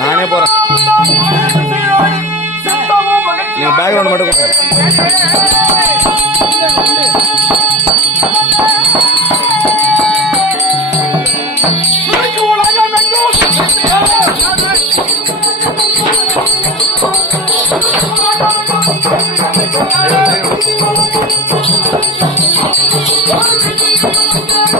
நானே போறேன். நீங்க பேக்ரவுண்ட் மட்டும்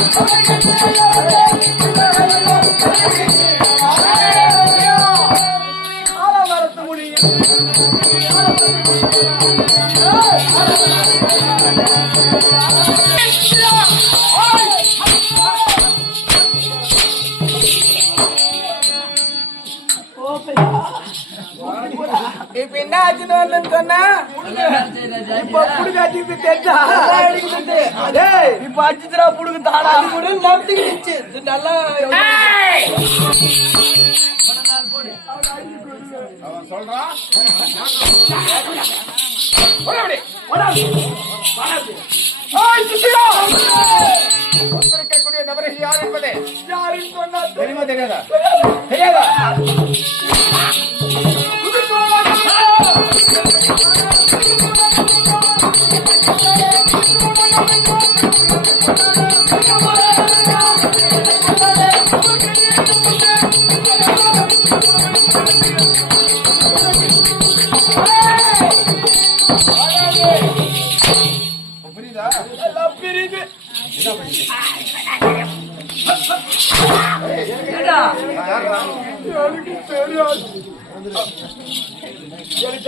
கொடுங்க இப்ப என்ன ஆச்சுன்னு வந்து சொன்னா இப்ப புடுங்க அடிக்குது தெரிஞ்சா டேய் இப்ப அடிச்சுடா புடுங்க தாடா நம்பிக்கிச்சு இது நல்லா இருக்கக்கூடிய நபர்கள் யார் என்பது யாருன்னு சொன்னா தெரியுமா தெரியாதா? தெரியாதா? புரியுதா எல்லாம் பிரியுது யாரா எனக்கு தெரியாது எனக்கு தெரியாது அண்டியா சொல்லிவிடாப்பா ஏய்!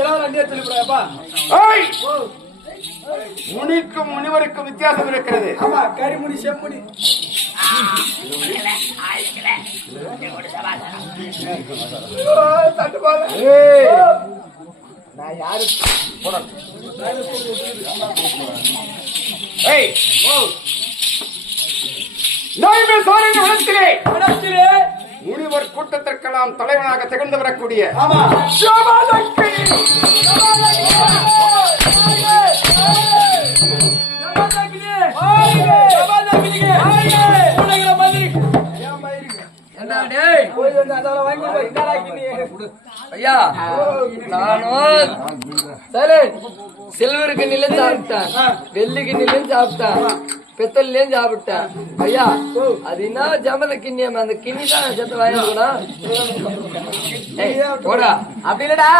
முனிக்கும் முனிவருக்கும் வித்தியாசம் இருக்கிறது. ஆமா செம்முடி. தட்டுப்பாடு. ஏய்! ஏய்! நோய்மை சோழன் வனத்திலே மனத்திலே முனிவர் கூட்டத்திற்கெல்லாம் தலைவனாக திகழ்ந்து வரக்கூடிய ஆமா. ஐயா நானும் சரி சில்வர் கிண்ணிலும் சாப்பிட்டேன். வெள்ளி கிண்ணிலும் சாப்பிட்டேன். பித்தல்லையும் சாப்பிட்டேன் ஐயா அது என்ன ஜமத கிண்ணியம்? அந்த கிண்ணி தான் செத்து வாங்கிக்கணும் போடா. அப்படி இல்லடா.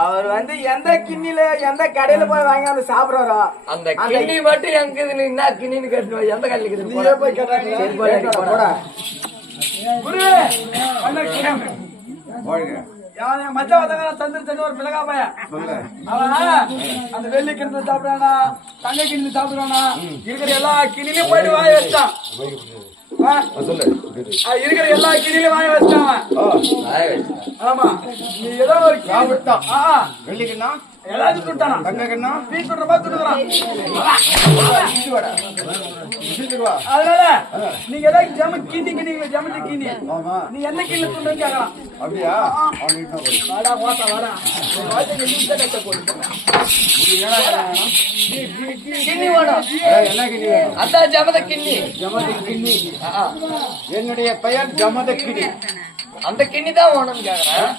அவர் வந்து எந்த கிண்ணில எந்த கடையில போய் வாங்கி வந்து சாப்பிடுறாரோ அந்த கிண்ணி மட்டும் எங்க என்ன கிண்ணின்னு கட்டணும் எந்த நீயே போடா. போய் கேட்டாங்க. சரி, போடா. குரு, என் மச்சான் வந்தாங்க, சந்திரசேகர் ஒரு மிளகா பையன். அந்த வெள்ளி சாப்பிடுறானா தங்க கிணத்துல சாப்பிடுறானா இருக்கிற எல்லா கிணிலையும் போயிட்டு வாய வச்சான் இருக்கிற எல்லா கிணிலையும் வாய வச்சான். ஆமா நீ ஏதோ ஒரு கிணி- சுடுற மாதிரி சுட்டுக்கிறான் சீக்கிரம் வா அதனால நீங்க ஏதாவது ஜம கிண்டி கிண்டி ஜமத்து கிண்டி. ஆமா. நீ என்ன கிண்ணு துண்டு கேட்கலாம் அப்படியா? அவனுக்கு என்ன வாடா ஓட்டா வாடா. கிண்ணி வேணும் என்ன வேணும்? அதான் ஜமத கிண்ணி ஜமத கிண்ணி ஆ, என்னுடைய பெயர் ஜமத கிணி அந்த கிண்ணி தான் வேணும்னு கேக்குறேன்.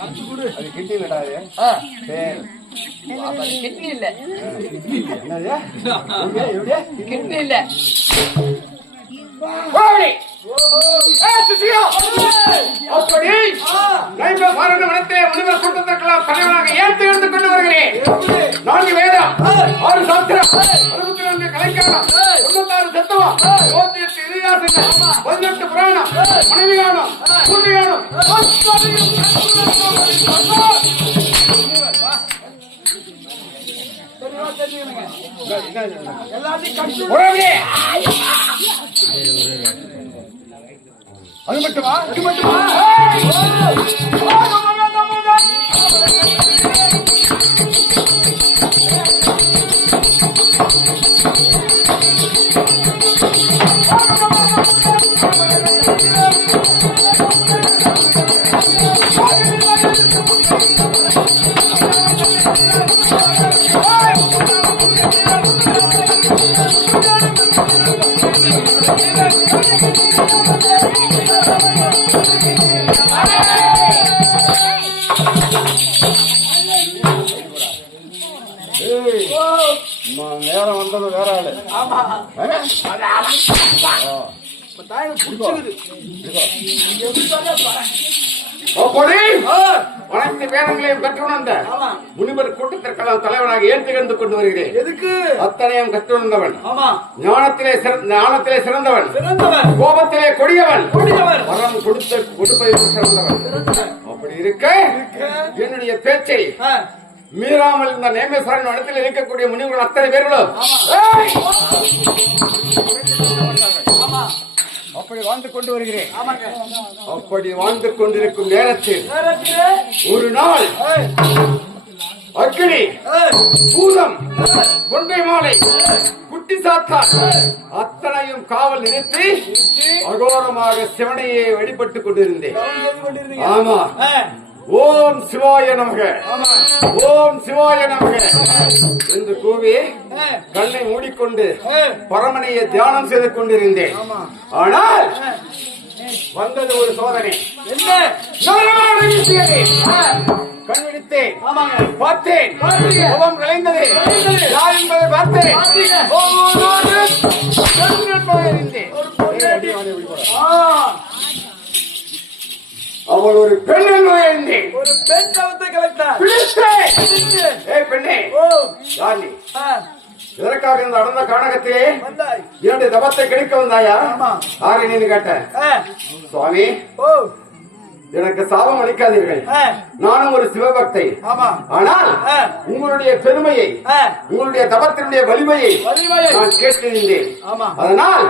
அது அப்ப அது. கிட்னி இல்ல? கிட்னி இல்ல. போடி. ஏய், சுசியா. அப்படி முனிவர் கூட்டத்திற்கெல்லாம் தலைவனாக ஏற்று எடுத்துக் கொண்டு வருகிறேன் நான்கு வேதம் ஆறு சாஸ்திரம் அறுபத்தி நான்கு தொண்ணூத்தாறு தத்துவம் எட்டு இதிகாசங்கள் பதினெட்டு புராணம் மனைவியானம் சூரியகானம் அது மட்டுமா? அது மட்டுமா? நேரம் வந்தது வேற ஆளு. அனைத்து வேதங்களையும் கற்றுணர்ந்த ஆமா. முனிவர் கூட்டத்திற்கெல்லாம் தலைவனாக ஏற்றுக்கொண்டு கொண்டு வருகிறேன்? எதுக்கு? அத்தனையும் கற்றுணர்ந்தவன் ஆமா. ஞானத்திலே சிறந்த- ஞானத்திலே சிறந்தவன். கோபத்திலே கொடியவன். வரம் கொடுத்த கொடுப்பதில் சிறந்தவன். அப்படி இருக்க? என்னுடைய பேச்சை மீறாமல் இந்த நேமேஸ்வரன் இடத்தில் இருக்கக்கூடிய முனிவர்கள் அத்தனை பேர்களும் அப்படி வாழ்ந்து கொண்டு வருகிறேன். ஆமாங்க அப்படி வாழ்ந்து கொண்டிருக்கும் நேரத்தில் ஒரு நாள் அக்னி பூதம் கொண்டை மாலை குட்டி சாத்தான் அத்தனையும் காவல் நிறுத்தி அகோரமாக சிவனையை வழிபட்டுக் கொண்டிருந்தேன். ஆமா. ஓம் சிவாய நமக. ஓம் சிவாய நமக. என்று கூவி கண்ணை மூடிக்கொண்டு பரமனையை தியானம் செய்து கொண்டிருந்தேன். ஆனால் வந்தது ஒரு சோதனை. என்ன? நரமான வீசியது. ஆ, கண் விழித்தேன். ஆமாங்க. பார்த்தேன். முகம் விளைந்தது. யார் என்பதை பார்த்தேன். பார்த்தீங்க. ஒரு பெண் தவத்தை பிடித்தேன். ஏய் பெண்ணே! ஓ! யார் இந்த அடர்ந்த காணகத்திலே இரண்டு தபத்தை கிடைக்க வந்தாயா? நீ கேட்டேன் சுவாமி. ஓ! எனக்கு சாபம் அளிக்காதீர்கள். நானும் ஒரு சிவபக்தை. ஆனால். உங்களுடைய பெருமையை உங்களுடைய தபத்தினுடைய வலிமையை. நான் கேட்டிருந்தேன். அதனால்.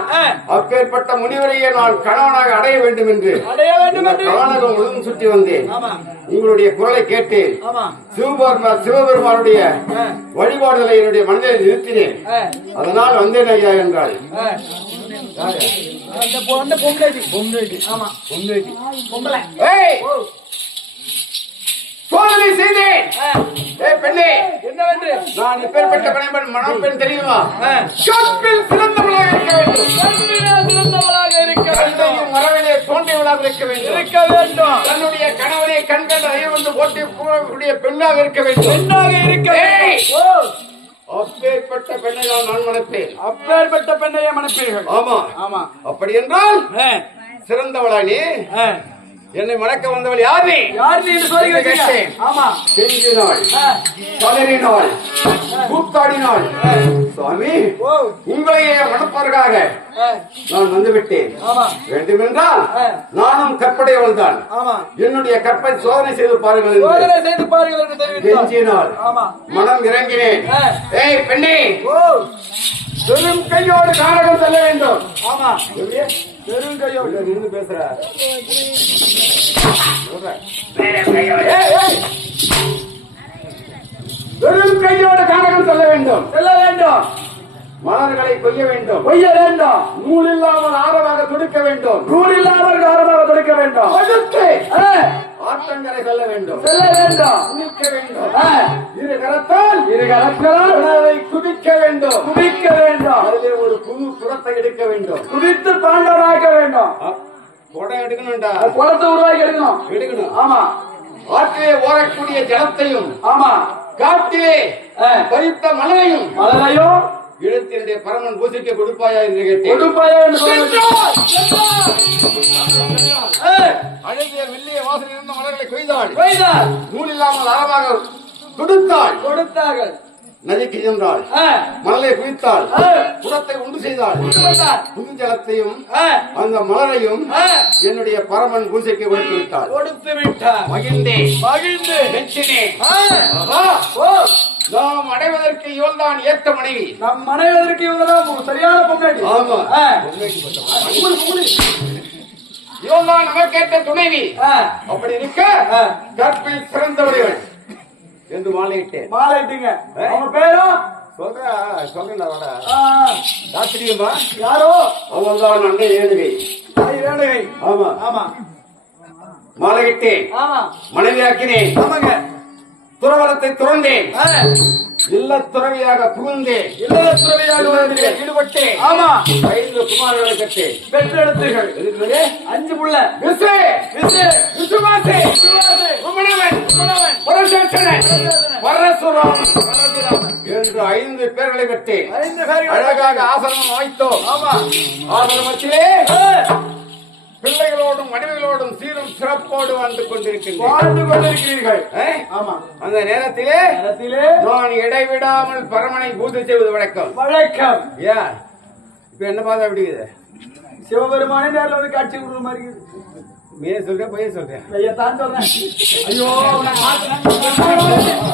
அப்பேற்பட்ட முனிவரையே நான் கணவனாக அடைய வேண்டும் என்று கானகம் முழுதும் சுற்றி வந்தேன். உங்களுடைய குரலை கேட்டேன். சிவபெருமா சிவபெருமானுடைய. வழிபாடுகளை என்னுடைய மனதில் நிறுத்தினேன். அதனால் வந்தேன் ஐயா என்றாள். அந்த பொ- அந்த பொம்பளை ஏய் சோதனை செய்தேன் ஏய் பெண்ணே என்னவென்று நான் இப்பேற்பட்ட தெரியுமா ஆ. சிறந்தவளாக இருக்க வேண்டும் சிறந்தவளாக இருக்க வேண்டும் மரவிலே தோன்றியவளாக இருக்க வேண்டும் இருக்க வேண்டும் தன்னுடைய கணவனை கண்கண்ட வந்து ஓட்டி கூடிய பெண்ணாக இருக்க வேண்டும் பெண்ணாக இருக்க வேண்டும் அப்பேற்பட்ட பெண்ணை நான் மணப்பேன் அப்பேற்பட்ட பெண்ணையே மணப்பீர்கள். ஆமா. ஆமா. அப்படி என்றால் சிறந்தவளா நீ. என்னை மணக்க வந்தவள் யார்? யார் என்று சொல்கிறீங்க ஆமா. கெஞ்சினாள். ஆ, கதறினாள் கூத்தாடினாள். சுவாமி ஓ உங்களையே மணப்பதற்காக ஆ, நான் வந்துவிட்டேன். ஆமா. வேண்டுமென்றால் ஆ. நானும் கற்படையவள் தான் என்னுடைய கற்பை சோதனை செய்து பாருங்கள் என்று சோதனை செய்து பாருங்கள் என்று தெரிவித்தார். கெஞ்சினாள். ஆமா. மனம் இறங்கினேன். ஏய் பெண்ணே. ஓ. வெறும் கையோடு காரகம் செல்ல வேண்டும். ஆமா. எப்படியே? வெறும் கையோ உள்ள நின்னு பேசுற. வெறும் கையோடு செல்ல வேண்டும். செல்ல வேண்டும். மலர்களை கொய்ய வேண்டும். பொய்ய வேண்டும். நூல் இல்லாமல் ஆரவாக துடிக்க வேண்டும். நூல் இல்லாமல் காரமாக கொடுக்க வேண்டும் ஆற்றங்கரை செல்ல வேண்டும். செல்ல வேண்டும். குதிக்க வேண்டும். இரு கரத்தால் இரு கரங்களால் உணவை குதிக்க வேண்டும். குதிக்க வேண்டும். அதிலே ஒரு புது புறத்தை எடுக்க வேண்டும். குதித்து பாண்டவராக்க வேண்டும். குடம் எடுக்கணும்டா. குளத்தை உருவாக்கி எடுக்கணும். எடுக்கணும். ஆமா. ஆற்றிலே ஓடக்கூடிய ஜலத்தையும் ஆமா. காட்டிலே பறித்த மலரையும் மலரையும் இடத்தினுடைய பரமன் பூஜைக்கு கொடுப்பாயா என்று கேட்டேன். கொடுப்பாயா என்று அழகிய வெள்ளிய வாசல் இருந்த மலர்களை கொய்தாள். கொய்தார். நூல் இல்லாமல் அறமாக துடுத்தாள். கொடுத்தார்கள். நதிக்கு மணலை குவித்தாள். ஆ, குடத்தை உண்டு செய்தாள். கொண்டு வந்தார். புது ஜலத்தையும் ஆ, அந்த மலரையும் என்னுடைய பரமன் பூஜைக்கு கொடுத்து விட்டாள் கொடுத்து விட்டார். மகிழ்ந்தே. மகிழ்ந்து நாம் அடைவதற்கு இவள்தான் ஏற்ற மனைவி. நம் மனைவதற்கு இவங்கதான் ஒரு சரியான பொங்கல் ஆமா. ஆ, இவள்தான் நமக்கேற்ற துணைவி. அப்படி இருக்க. கற்பில் சிறந்தவர்கள். என்று மாலையிட்டேன் மாலையிட்டீங்க அவங்க பேரும் சொல்ற சொல்றேன் வர ஆ, ராத்திரியுமா? யாரோ? அவள்தான் அன்னை ஏழுகை. ஆமா. ஆமா. மாலையிட்டேன். ஆமா. மனைவியாக்கினேன். ஆமாங்க. துறவரத்தை துறந்தேன். இல்ல துறவியாக புகுந்தேன். இல்லற துறவியாக. ஈடுபட்டேன். ஆமா. ஐந்து குமாரர்களை பெற்றேன். பெற்றெடுத்தீர்கள் அஞ்சு புள்ள. விசு! விசு, விசுவாசி! விசுவாசி, உமனவன். குமரவன், பரசுராமன். என்று ஐந்து பேர்களை அழகாக ஆசனம் வாய்த்தோம். ஆமா. ஆசிரமத்திலே ஆ, பிள்ளைகளோடும் மனைவிகளோடும் சீரும் சிறப்போடு வந்து கொண்டிருக்கின்றேன். வாழ்ந்து கொண்டிருக்கிறீர்கள்? ஆமா. அந்த நேரத்திலே இடத்திலே நான் இடைவிடாமல் பரமனை பூஜை செய்வது வழக்கம். வழக்கம். ஏன் இப்ப என்ன பார்த்தா இருக்குது சிவபெருமானே நேரில் வந்து காட்சி கொடுக்குற மாதிரி இருக்குது. மீன் சொல்றேன் பொய்ய சொல்றேன் ஐயத்தான் சொல்றேன் ஐயோ நான் பார்த்தேன்.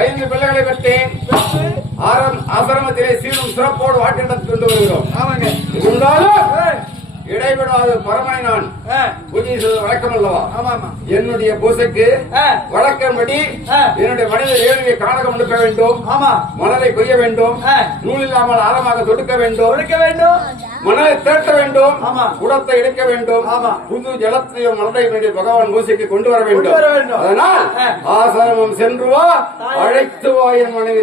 ஐந்து பிள்ளைகளை பெற்றேன். ஆசிரமத்திலே சீரும் சிறப்போடு வாட்டிடத்து கொண்டு வருகிறோம். இருந்தாலும் இடைவிடாத பரமனை நான். பூஜை செய்வது வழக்கம் அல்லவா? என்னுடைய பூசைக்கு வழக்கப்படி. என்னுடைய மனித ஏழுவை காணகம் அனுப்ப வேண்டும். ஆமா. மணலை கொய்ய வேண்டும். நூல் இல்லாமல் ஆழமாக தொடுக்க வேண்டும். கொடுக்க வேண்டும். மணலை திரட்ட வேண்டும். ஆமா. குடத்தை எடுக்க வேண்டும். ஆமா. புது ஜலத்தையும் வேண்டிய பகவான் பூசைக்கு கொண்டு வர வேண்டும். கொண்டு வர வேண்டும். அதனால் ஆ. ஆசிரமம் சென்று வா. அழைத்து வா என் மனைவி